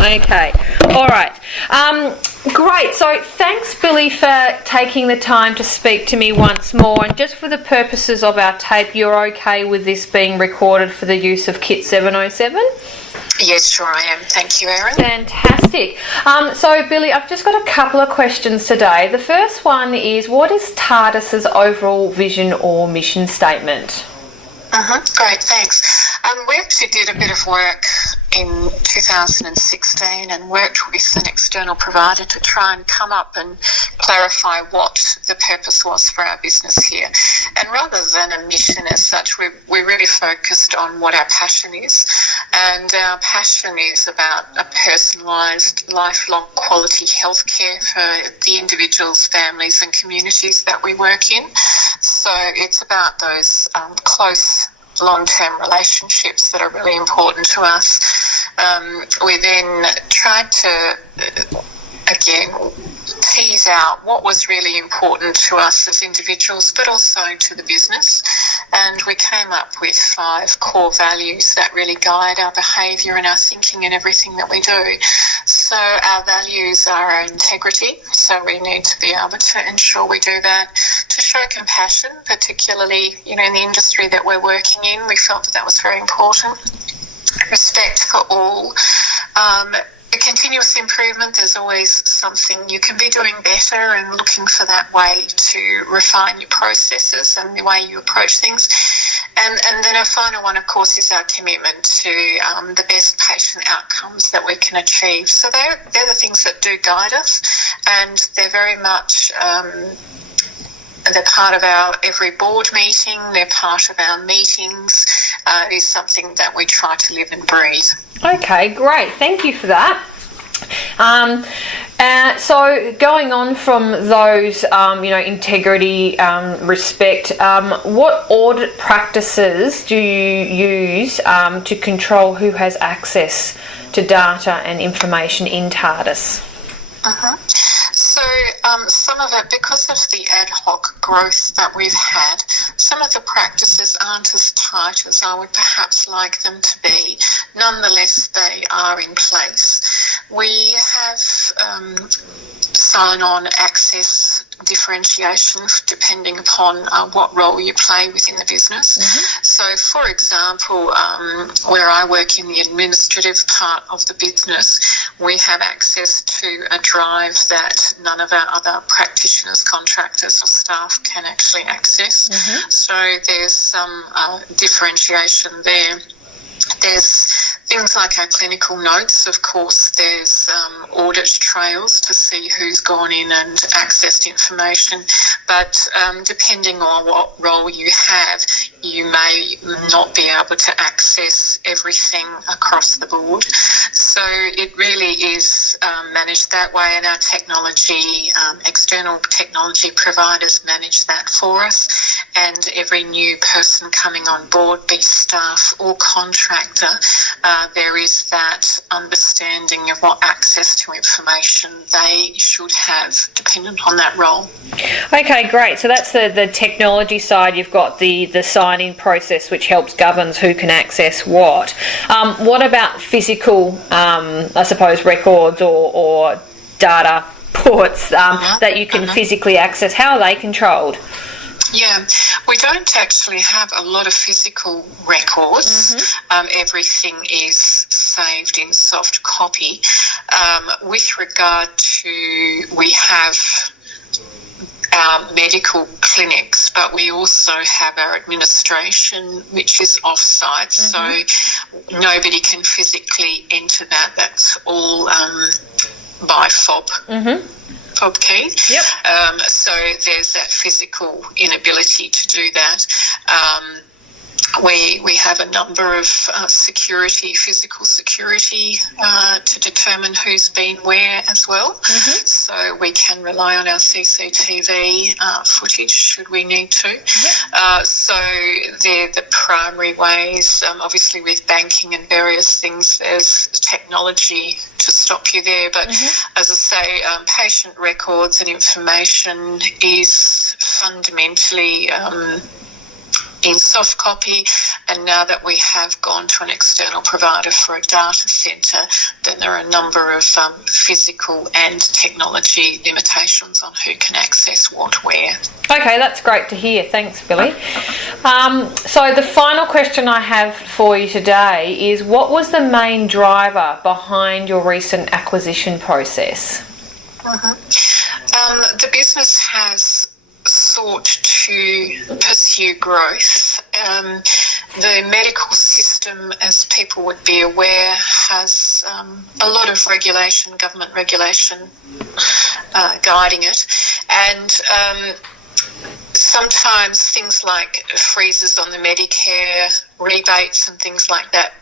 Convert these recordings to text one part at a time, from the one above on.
Okay. All right. Great. So thanks, Billy, for taking the time to speak to me once more. And just for the purposes of our tape, you're okay with this being recorded for the use of KIT707? Yes, sure I am. Thank you, Erin. Fantastic. So, Billy, I've just got a couple of questions today. The first one is, what is TARDIS's overall vision or mission statement? Great, thanks. We actually did a bit of work in 2016 and worked with an external provider to try and come up and clarify what the purpose was for our business here. And rather than a mission as such, we really focused on what our passion is. And our passion is about a personalised, lifelong quality healthcare for the individuals, families and communities that we work in. So it's about those close long-term relationships that are really important to us. We then tried to, again, tease out what was really important to us as individuals, but also to the business. And we came up with 5 core values that really guide our behaviour and our thinking and everything that we do. So our values are our integrity, so we need to be able to ensure we do that. To show compassion, particularly, in the industry that we're working in, we felt that was very important. Respect for all. Continuous improvement, there's always something you can be doing better, and looking for that way to refine your processes and the way you approach things. And then our final one, of course, is our commitment to the best patient outcomes that we can achieve. So they're the things that do guide us, and they're very much... they're part of our every board meeting, they're part of our meetings. It is something that we try to live and breathe. Okay, great. Thank you for that. So going on from those, integrity, respect, what audit practices do you use to control who has access to data and information in TARDIS? So some of it, because of the ad hoc growth that we've had, some of the practices aren't as tight as I would perhaps like them to be. Nonetheless, they are in place. We have sign-on access differentiation depending upon what role you play within the business. So, for example, where I work in the administrative part of the business, we have access to a drive that none of our other practitioners, contractors or staff can actually access. So there's some differentiation there. There's things like our clinical notes, of course. There's audit trails to see who's gone in and accessed information. But depending on what role you have, you may not be able to access everything across the board. So it really is managed that way, and our technology, external technology providers manage that for us. And every new person coming on board, be staff or contractor, there is that understanding of what access to information they should have dependent on that role. Okay, great. So that's the technology side. You've got the sign-in process, which helps governs who can access what. What about physical, I suppose, records or data ports that you can physically access? How are they controlled? Yeah, we don't actually have a lot of physical records. Everything is saved in soft copy. With regard to, we have our medical clinics, but we also have our administration, which is off-site, so nobody can physically enter that. That's all by fob. Fob key. So there's that physical inability to do that. We have a number of physical security to determine who's been where as well. So we can rely on our CCTV footage should we need to. So they're the primary ways. Obviously with banking and various things, there's technology to stop you there. But as I say, patient records and information is fundamentally in soft copy, and now that we have gone to an external provider for a data centre, then there are a number of physical and technology limitations on who can access what where. Okay, that's great to hear. Thanks, Billy. So the final question I have for you today is, what was the main driver behind your recent acquisition process? The business has sought to pursue growth. The medical system, as people would be aware, has a lot of regulation, government regulation guiding it, and sometimes things like freezes on the Medicare rebates and things like that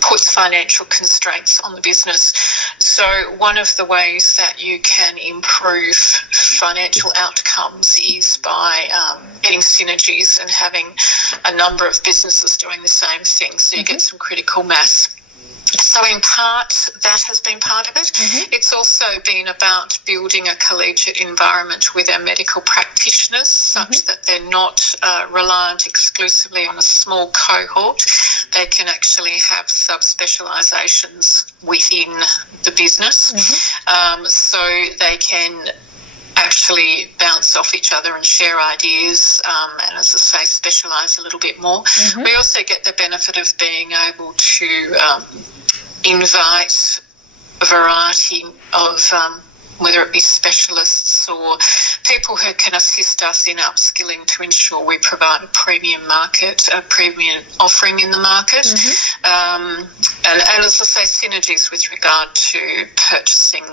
puts financial constraints on the business. So one of the ways that you can improve financial outcomes is by getting synergies and having a number of businesses doing the same thing, so you get some critical mass. So in part, that has been part of it. It's also been about building a collegiate environment with our medical practitioners such that they're not reliant exclusively on a small cohort. They can actually have subspecialisations within the business, so they can actually bounce off each other and share ideas, and as I say, specialise a little bit more. We also get the benefit of being able to invite a variety of whether it be specialists or people who can assist us in upskilling to ensure we provide a premium offering in the market. And as I say, synergies with regard to purchasing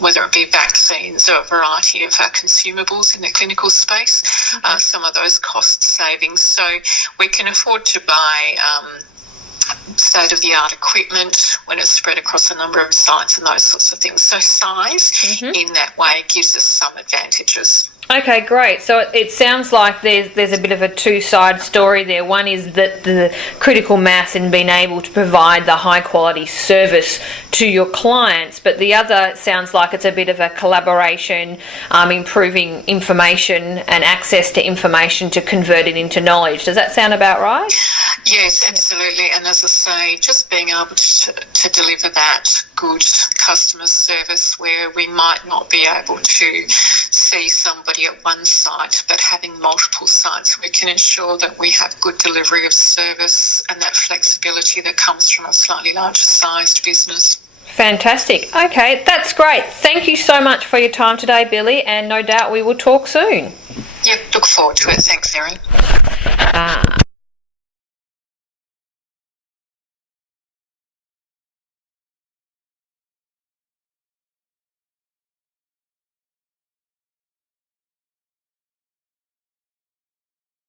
whether it be vaccines or a variety of consumables in the clinical space, some of those cost savings. So we can afford to buy state-of-the-art equipment when it's spread across a number of sites and those sorts of things. So size in that way gives us some advantages. Okay, great. So it sounds like there's a bit of a two-side story there. One is that the critical mass in being able to provide the high-quality service to your clients, but the other sounds like it's a bit of a collaboration, improving information and access to information to convert it into knowledge. Does that sound about right? Yes, absolutely. And as I say, just being able to deliver that good customer service where we might not be able to see somebody at one site, but having multiple sites, we can ensure that we have good delivery of service and that flexibility that comes from a slightly larger sized business. Fantastic. Okay, that's great. Thank you so much for your time today, Billy, and no doubt we will talk soon. Yep, look forward to it. Thanks, Erin.